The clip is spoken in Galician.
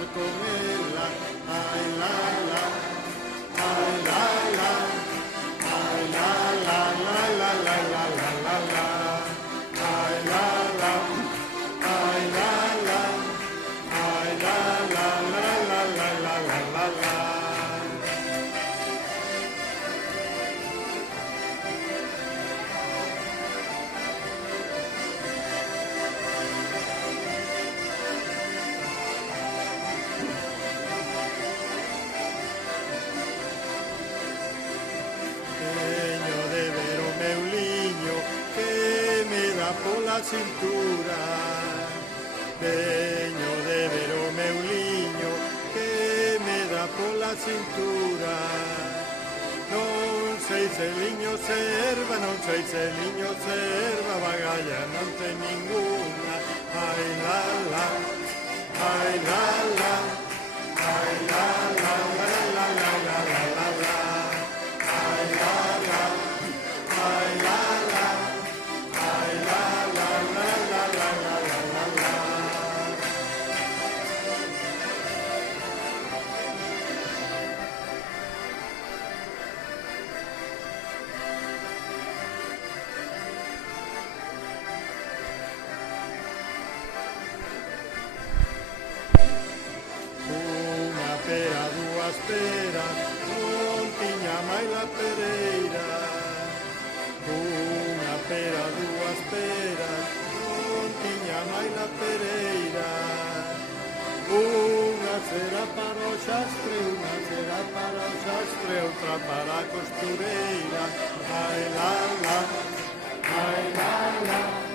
mar con ela. Ai, la, la, ai, la, la, ai, la, la, la, la, la, la, la, la, la. Ai, la, la, ai, la, la, ai, la, la, la, la, la, la, la, la. Teño de ver o meu liño que me dá pola cintura. Teño de ver o meu liño que me dá pola cintura. Non sei se liño se erva, non sei se liño se erva, bagalla non ten ninguna. Ai la la, ai la la, ai la la, la la la la la la la. Ai la la, ai la la, ai la la la la la la la la. Unha pera, dúas peras, non tiña máis la pereira. Unha pera, dúas peras, non tiña máis la pereira. Unha será para o xastre, unha será para o xastre, outra para a costureira. Ai la la, ai la la.